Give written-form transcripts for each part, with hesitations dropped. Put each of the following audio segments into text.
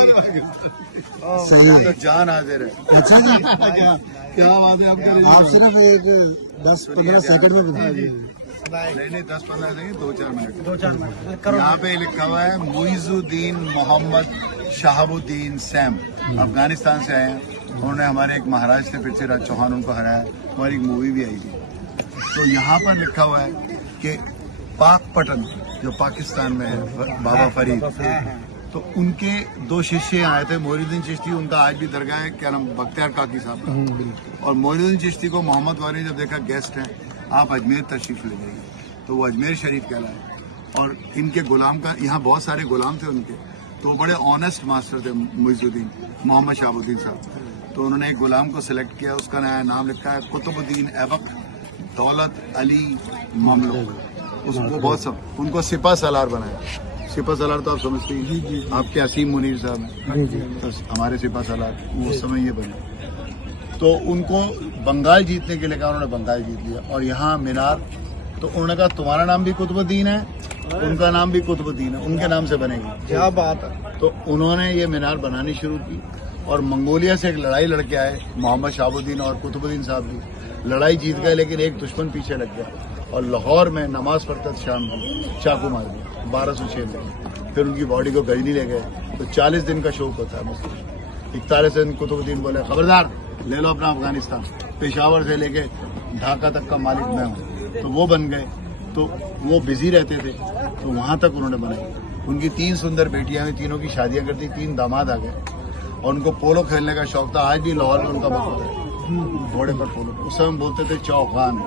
सही है। तो जान हाजिर है। अच्छा जी, क्या बात है आपका। आप सिर्फ एक 10-15 सेकंड में बता दीजिए। नहीं 10-15 सेकंड 2-4 मिनट। यहाँ पे लिखा हुआ है मुइजुद्दीन मोहम्मद शहाबुद्दीन सैम, अफगानिस्तान से आए हैं। उन्होंने हमारे एक महाराज थे पृथ्वीराज चौहान, उनको हराया। हमारी एक मूवी भी आई थी। तो यहाँ पर लिखा हुआ है कि पाकपटन जो पाकिस्तान में है, बाबा फरीद, तो उनके 2 शिष्य आए थे। मोइनुद्दीन चिश्ती, उनका आज भी दरगाह है, क्या नाम, बख्तियार काकी साहब का। और मोइनुद्दीन चिश्ती को मोहम्मद वाले जब देखा गेस्ट हैं, आप अजमेर तशरीफ ले जाइए, तो वो अजमेर शरीफ कहलाए। और इनके गुलाम का, यहाँ बहुत सारे गुलाम थे उनके, तो बड़े ऑनेस्ट मास्टर थे मुइजुद्दीन मोहम्मद शहाबुद्दीन साहब। तो उन्होंने एक गुलाम को सिलेक्ट किया, उसका नाम लिखा है कुतुबुद्दीन ऐबक दौलत अली ममलूक। उसको बहुत सब, उनको सिपा सलार बनाया। सिपा सलार तो आप समझते ही, आपके असीम मुनीर साहब हैं, तो हमारे सिपा सलार वो समय ये बने। तो उनको बंगाल जीतने के लिए कहा, उन्होंने बंगाल जीत लिया। और यहाँ मीनार, तो उन्होंने कहा तुम्हारा नाम भी कुतुबुद्दीन है, उनका नाम भी कुतुबुद्दीन है, उनके नाम से बनेगी। क्या बात है। तो उन्होंने ये मीनार बनानी शुरू की। और मंगोलिया से एक लड़ाई लड़के आए मोहम्मद शहाबुद्दीन और कुतुबुद्दीन साहब भी, लड़ाई जीत गए, लेकिन एक दुश्मन पीछे लग गया और लाहौर में नमाज पढ़ते शाम को चाकू मार दिया, 1206 में। फिर उनकी बॉडी को गजनी ले गए। तो 40 दिन का शौक होता है मुस्लिम। 41 दिन कुतुबुद्दीन बोले खबरदार ले लो अपना अफगानिस्तान, पेशावर से लेके ढाका तक का मालिक मैं हूँ। तो वो बन गए। तो वो बिजी रहते थे, तो वहां तक उन्होंने बनाई। उनकी 3 सुंदर बेटियां हुई, तीनों की शादियां कर दी, 3 दामाद आ गए। और उनको पोलो खेलने का शौक था। आज भी लाहौर में उनका मकबरा है, घोड़े पर पोलो। उस समय बोलते थे चौखान,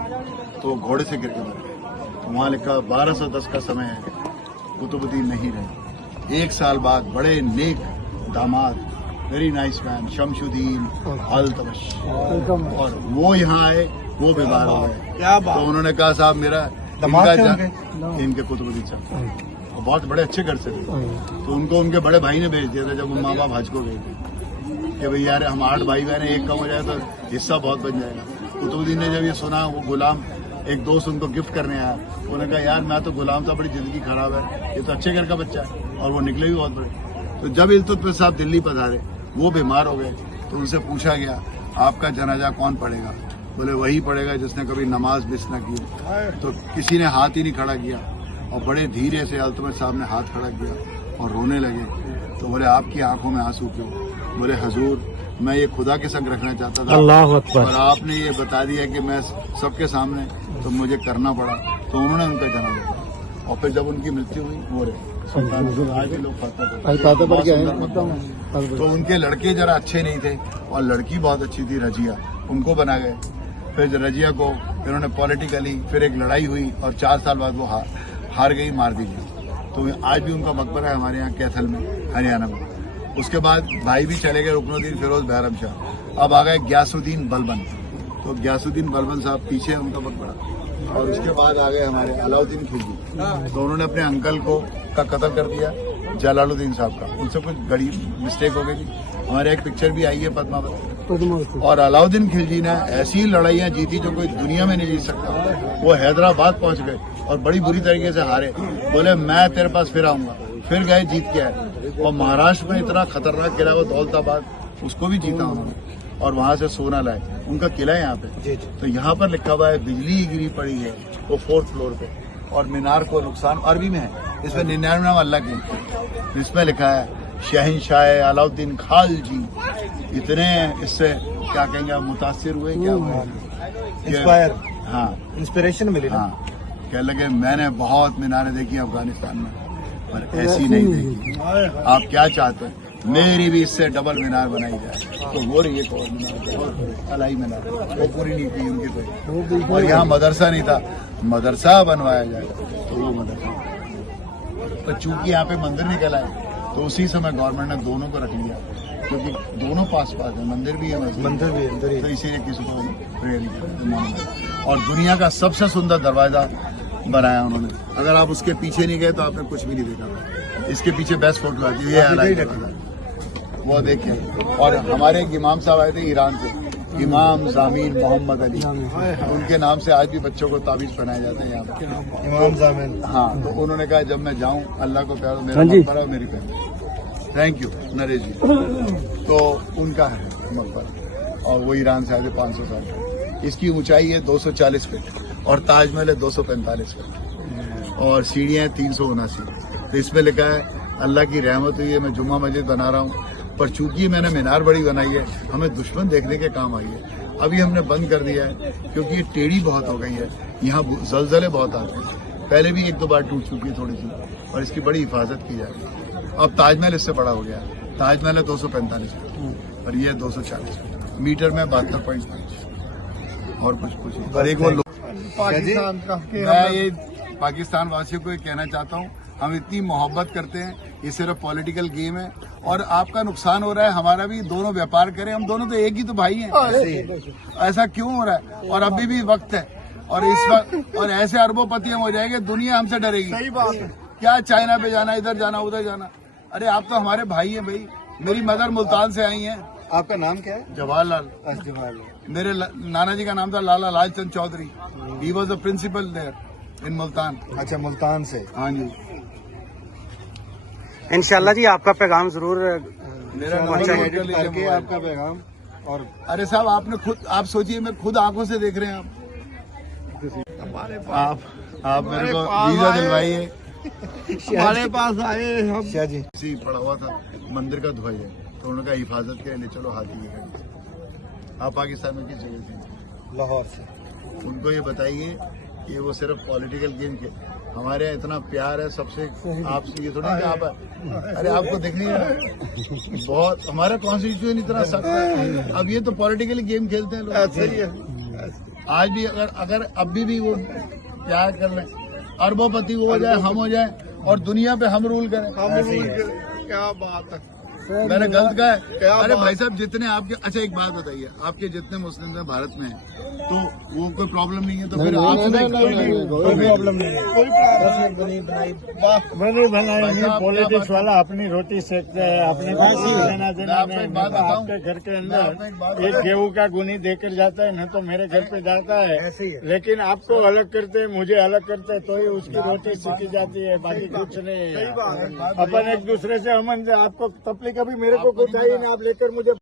तो घोड़े से गिर के मर गए। तो वहाँ लिखा 1210 का समय है, कुतुबुद्दीन नहीं रहे। 1 साल बाद बड़े नेक दामाद, very nice man, Shamsuddin Altamash, और वो यहाँ आए, वो बीमार हो गए। तो उन्होंने कहा साहब मेरा इनके कुतुबुद्दीन साहब बहुत बड़े अच्छे घर से थे। तो उनको उनके बड़े भाई ने भेज दिया था जब माँ बाप हज को गए थे कि भाई यार हम 8 भाई बहन, एक कम हो जाए तो हिस्सा बहुत बन जाएगा। कुतुबुद्दीन ने जब ये सुना, वो गुलाम एक दोस्त उनको गिफ्ट करने आया। उन्होंने कहा यार मैं तो गुलाम था, बड़ी जिंदगी खराब है, ये तो अच्छे घर का बच्चा है। और वो निकले भी बहुत बड़े। तो जब इल्तुतमिश साहब दिल्ली पधारे, वो बीमार हो गए। तो उनसे पूछा गया आपका जनाजा कौन पढ़ेगा? बोले वही पढ़ेगा जिसने कभी नमाज मिस न की। तो किसी ने हाथ ही नहीं खड़ा किया। और बड़े धीरे से अल्तमश साहब ने हाथ खड़ा किया और रोने लगे। तो बोले आपकी आंखों में आंसू क्यों? बोले हुजूर मैं ये खुदा के संग रखना चाहता था, अल्लाह अकबर, और आपने ये बता दिया कि मैं सबके सामने, तो मुझे करना पड़ा। तो उन्होंने उनका जन्म दिया। और फिर जब उनकी मृत्यु हुई, वो रहे। आज भी लोग फातह पढ़ के। तो उनके लड़के जरा अच्छे नहीं थे और लड़की बहुत अच्छी थी, रजिया, उनको बना गए। फिर रजिया को इन्होंने पॉलिटिकली, फिर एक लड़ाई हुई और 4 साल बाद वो हार गई, मार दी गई। तो आज भी उनका मकबरा है हमारे यहाँ कैथल में, हरियाणा में। उसके बाद भाई भी चले गए, रुकनुद्दीन फिरोज बहरम शाह। अब आ गए ग्यासुद्दीन बलबन। तो ग्यासुद्दीन बलबन साहब पीछे है उनका मकबरा। और उसके बाद आ गए हमारे अलाउद्दीन खिलजी। तो उन्होंने अपने अंकल को का कत्ल कर दिया, जलालुद्दीन साहब का। उनसे कुछ बड़ी मिस्टेक हो गई थी। हमारे एक पिक्चर भी आई है पद्मावत। और अलाउद्दीन खिलजी ने ऐसी लड़ाइयाँ जीती जो कोई दुनिया में नहीं जीत सकता। वो हैदराबाद पहुंच गए और बड़ी बुरी तरीके से हारे। बोले मैं तेरे पास फिर आऊंगा, फिर गए, जीत के आए। और महाराष्ट्र में इतना खतरनाक किला वो दौलताबाद, उसको भी जीता उन्होंने। और वहां से सोना लाए, उनका किला है यहाँ पे। तो यहाँ पर लिखा हुआ है बिजली गिरी पड़ी है वो 4th फ्लोर पे। और मीनार को नुकसान अरबी में है, इसमें 99 नाम अल्लाह के। इसमें लिखा है शहंशाह अलाउद्दीन खालजी। इतने इससे क्या कहेंगे मुतासिर हुए, क्या हुए, इंस्पायर, हाँ इंस्पिरेशन मिली। हाँ कह लगे मैंने बहुत मीनारें देखी अफगानिस्तान में, पर ऐसी नहीं देखी। आप क्या चाहते हैं मेरी भी इससे डबल मीनार बनाई जाए? तो वो रही एक और मीनार, अलाई मीनार, वो पूरी नहीं थी उनकी कोई। और यहाँ मदरसा नहीं था, मदरसा बनवाया जाएगा तो वो मदरसा। पर चूंकि यहाँ पे मंदिर निकला है, तो उसी समय गवर्नमेंट ने दोनों को रख लिया, क्योंकि दोनों पास पास है, मंदिर भी है, मंदिर भी है, तो इसीलिए किसी को प्रेयर नहीं। और दुनिया का सबसे सुंदर दरवाजा बनाया उन्होंने। अगर आप उसके पीछे नहीं गए तो आपने कुछ भी नहीं देखा। इसके पीछे बेस्ट फोटो आती है, ये अलाई दरवाजा, वो देखें। और हमारे एक इमाम साहब आए थे ईरान से, इमाम जामीन मोहम्मद अली, उनके नाम से आज भी बच्चों को ताबीज पहनाए जाते हैं यहाँ पर, इमाम जामीन। हाँ, तो उन्होंने कहा जब मैं जाऊँ अल्लाह को प्यार, मेरा मकबरा मेरी फैमिली। थैंक यू नरेश जी। तो उनका है मकबरा और वो ईरान से आए थे 500 साल पहले। इसकी ऊंचाई है 240 फीट और ताजमहल है 245 फीट और सीढ़ियां हैं 379। तो इसमें लिखा है अल्लाह की रहमत हुई है, मैं जुम्मा मस्जिद बना रहा हूँ, पर चूंकि मैंने मीनार बड़ी बनाई है हमें दुश्मन देखने के काम आई है। अभी हमने बंद कर दिया है क्योंकि ये टेढ़ी बहुत हो गई है, यहाँ जलजले बहुत आते हैं। पहले भी 1-2 बार टूट चुकी है थोड़ी सी और इसकी बड़ी हिफाजत की जाएगी। अब ताजमहल इससे बड़ा हो गया है। ताजमहल है 245 फीट और ये है 240 फीट, मीटर में 72.5 और कुछ और एक वो पाकिस्तान का मैं ये पाकिस्तान वासियों को ये कहना चाहता हूँ, हम इतनी मोहब्बत करते हैं, ये सिर्फ पॉलिटिकल गेम है और आपका नुकसान हो रहा है, हमारा भी। दोनों व्यापार करें, हम दोनों तो एक ही तो भाई हैं। ऐसा क्यों हो रहा है? और अभी भी वक्त है और इस वक्त और ऐसे अरबोपति हम हो जाएंगे, दुनिया हमसे डरेगी। सही बात है। क्या चाइना पे जाना, इधर जाना, उधर जाना? अरे आप तो हमारे भाई हैं भाई। मेरी मदर मुल्तान से आई हैं। आपका नाम क्या है? जवाहरलाल। जवाहरलाल। मेरे नाना जी का नाम था Lala Lalchand Chaudhary. He was the principal there in Multan. अच्छा, मुल्तान से। हाँ जी। इंशाल्लाह जी आपका पैगाम जरूर मेरा अच्छा, नंबर एडिट करके आपका पैगाम। और अरे साहब आपने खुद, आप सोचिए, मैं खुद आंखों से देख रहे हैं आप मेरे को वीजा दिलवाइए। हमारे पास आए हम। शाह जी इसी पड़ा हुआ था मंदिर का ध्वज है, तो उन्होंने कहा हिफाजत के लिए चलो हाथी की गाड़ी। आप पाकिस्तान में किस जगह से? लाहौर से। उनको ये बताइए कि वो सिर्फ पॉलिटिकल गेम के, हमारे यहाँ इतना प्यार है सबसे। आपसे ये थोड़ा कि आप, अरे आपको दिख नहीं रहा बहुत हमारा कॉन्स्टिट्यूशन इतना सख्त है। अब ये तो पॉलिटिकल गेम खेलते हैं लोग। सही है। आज भी अगर अभी भी वो प्यार कर लें, अरबोपति वो हो जाए, हम हो जाए और दुनिया पे हम रूल करें। क्या बात है। मैंने गलत कहा है? क्या अरे बात? भाई साहब जितने आपके, अच्छा एक बात बताइए, आपके जितने मुस्लिम हैं भारत में हैं, तो वो कोई प्रॉब्लम नहीं है? तो फिर आप कोई प्रॉब्लम नहीं है। बने बनाए भाई साहब, पॉलिटिक्स क्या बात वाला अपनी रोटी सेकते हैं, अपने हाँ, किसी हाँ। लेना मैं देना आपको नहीं। एक बात मैं तो बताऊं? आपके घर के मैं आपको एक बात अंदर एक बताऊं? गेहूं का गुनी देकर जाता है, न तो मेरे घर पे जाता है। ऐसे ही है। लेकिन आपको अलग करते हैं, मुझे अलग करते हैं, तो ही उसकी रोटी सीखी जाती है, बाकी कुछ नहीं है। अपन एक दूसरे से, हम आपको तपली कभी मेरे को कुछ चाहिए नहीं, आप लेकर मुझे